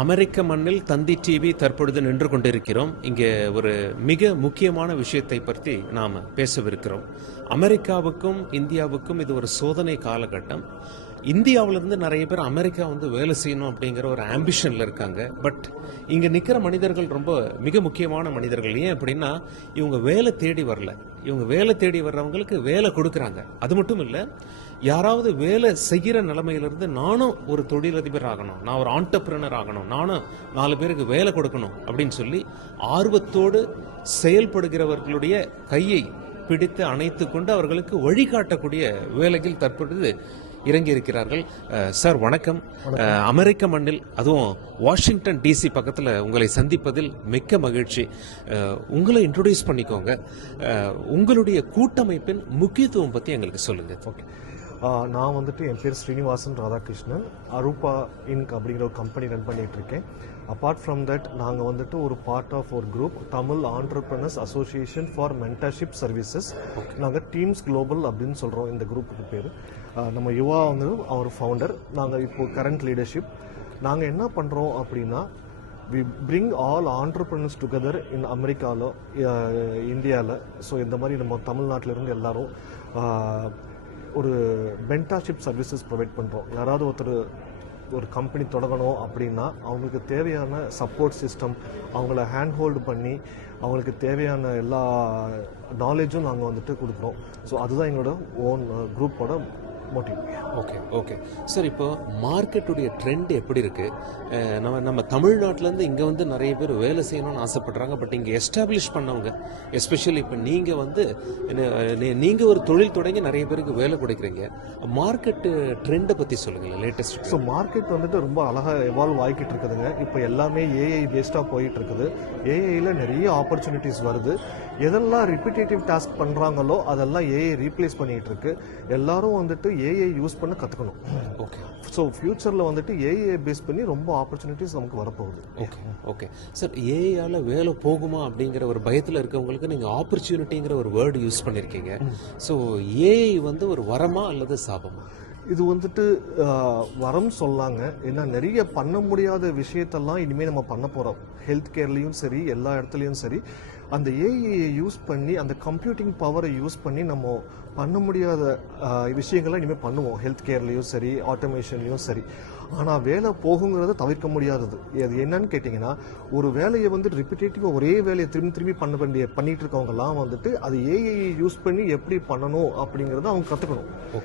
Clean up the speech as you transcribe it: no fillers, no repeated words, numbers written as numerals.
அமெரிக்க மண்ணில் தந்தி டிவி தற்பொழுது நின்று கொண்டிருக்கிறோம். இங்கே ஒரு மிக முக்கியமான விஷயத்தை பற்றி நாம் பேசவிருக்கிறோம். அமெரிக்காவுக்கும் இந்தியாவுக்கும் இது ஒரு சோதனை காலகட்டம். இந்தியாவிலிருந்து நிறைய பேர் அமெரிக்கா வேலை செய்யணும் அப்படிங்கிற ஒரு ஆம்பிஷனில் இருக்காங்க. பட் இங்கே நிற்கிற மனிதர்கள் ரொம்ப மிக முக்கியமான மனிதர்கள். ஏன் அப்படின்னா இவங்க வேலை தேடி வரல. இவங்க வேலை தேடி வர்றவங்களுக்கு வேலை கொடுக்குறாங்க. அது மட்டும் இல்லை, யாராவது வேலை செய்கிற நிலைமையிலிருந்து நானும் ஒரு தொழிலதிபர் ஆகணும், நான் ஒரு ஆண்டர்பிரினர் ஆகணும், நானும் 4 பேருக்கு வேலை கொடுக்கணும் அப்படின்னு சொல்லி ஆர்வத்தோடு செயல்படுகிறவர்களுடைய கையை பிடித்து அணைத்து கொண்டு அவர்களுக்கு வழிகாட்டக்கூடிய வேலையில் தற்பொழுது இறங்கி இருக்கிறார்கள். சார் வணக்கம். அமெரிக்க மண்ணில் அதுவும் வாஷிங்டன் டிசி பக்கத்தில் உங்களை சந்திப்பதில் மிக்க மகிழ்ச்சி. உங்களை இன்ட்ரோடியூஸ் பண்ணிக்கோங்க. உங்களுடைய கூட்டமைப்பின் முக்கியத்துவம் பற்றி எங்களுக்கு சொல்லுங்க. ஓகே, நான் என் பேர் ஸ்ரீனிவாசன் ராதாகிருஷ்ணன். அரூபா இன்க் அப்படிங்கிற ஒரு கம்பெனி ரன் பண்ணிட்டு இருக்கேன். அப்பார்ட் ஃப்ரம் தட் நாங்கள் ஒரு பார்ட் ஆஃப் ஒரு group, Tamil entrepreneurs association for mentorship services. நாங்கள் டீம்ஸ் குளோபல் அப்படின்னு சொல்கிறோம் இந்த குரூப்புக்கு பேர். நம்ம யுவா அவர் ஃபவுண்டர். நாங்கள் இப்போ கரண்ட் லீடர்ஷிப். நாங்கள் என்ன பண்ணுறோம் அப்படின்னா, we bring all entrepreneurs together in அமெரிக்காவில், இந்தியாவில். ஸோ இந்த மாதிரி நம்ம தமிழ்நாட்டிலிருந்து எல்லாரும் ஒரு மென்டர்ஷிப் சர்வீசஸ் ப்ரொவைட் பண்ணுறோம். யாராவது ஒரு கம்பெனி தொடங்கணும் அப்படின்னா அவங்களுக்கு தேவையான சப்போர்ட் சிஸ்டம், அவங்கள ஹேண்ட் ஹோல்டு பண்ணி அவங்களுக்கு தேவையான எல்லா நாலேஜும் நாங்கள் கொடுக்குறோம். ஸோ அதுதான் எங்களோட ஓன் குரூப்போட மோட்டிவ். ஓகே ஓகே சார், இப்போ மார்க்கெட்டுடைய ட்ரெண்ட் எப்படி இருக்கு? நம்ம தமிழ்நாட்டிலேருந்து இங்கே நிறைய பேர் வேலை செய்யணும்னு ஆசைப்படுறாங்க. பட் இங்கே எஸ்டாப்ளிஷ் பண்ணவங்க, எஸ்பெஷலி இப்போ நீங்கள் ஒரு தொழில் தொடங்கி நிறைய பேருக்கு வேலை கொடுக்குறீங்க. மார்க்கெட்டு ட்ரெண்டை பற்றி சொல்லுங்கள், லேட்டஸ்ட். ஸோ மார்க்கெட் ரொம்ப அழகாக எவால்வ் ஆகிக்கிட்டு இருக்குதுங்க. இப்போ எல்லாமே ஏஐ பேஸ்டாக போயிட்டு இருக்குது. ஏஐயில் நிறைய ஆப்பர்ச்சுனிட்டிஸ் வருது. எதெல்லாம் ரிப்பீட்டேட்டிவ் டாஸ்க் பண்ணுறாங்களோ அதெல்லாம் ஏஐ ரீப்ளேஸ் பண்ணிகிட்டு இருக்கு. எல்லாரும் ஏஐ யூஸ் பண்ண கற்றுக்கணும். ஓகே. ஸோ ஃபியூச்சரில் ஏஐ பேஸ் பண்ணி ரொம்ப ஆப்பர்ச்சுனிட்டிஸ் நமக்கு வரப்போகுது. ஓகே ஓகே சார், ஏஐயால் வேலை போகுமா அப்படிங்கிற ஒரு பயத்தில் இருக்கவங்களுக்கு நீங்கள் ஆப்பர்ச்சுனிட்டிங்கிற ஒரு வேர்டு யூஸ் பண்ணியிருக்கீங்க. ஸோ ஏஐ ஒரு வரமா அல்லது சாபமா? இது வரம் சொல்லாங்க. ஏன்னா நிறைய பண்ண முடியாத விஷயத்தெல்லாம் இனிமேல் நம்ம பண்ண போகிறோம். ஹெல்த் கேர்லேயும் சரி, எல்லா இடத்துலையும் சரி, அந்த ஏஐயை யூஸ் பண்ணி, அந்த கம்ப்யூட்டிங் பவரை யூஸ் பண்ணி நம்ம பண்ண முடியாத விஷயங்கள்லாம் இனிமேல் பண்ணுவோம். ஹெல்த் கேர்லேயும் சரி, ஆட்டோமேஷன்லேயும் சரி. ஆனால் வேலை போகுங்கிறத தவிர்க்க முடியாதது. அது என்னன்னு கேட்டிங்கன்னா, ஒரு வேலையை ரிப்பிட்டேட்டிவாக ஒரே வேலையை திரும்பி பண்ணிட்டு இருக்கவங்கலாம் அது ஏஐயை யூஸ் பண்ணி எப்படி பண்ணணும் அப்படிங்கிறத அவங்க கற்றுக்கணும்.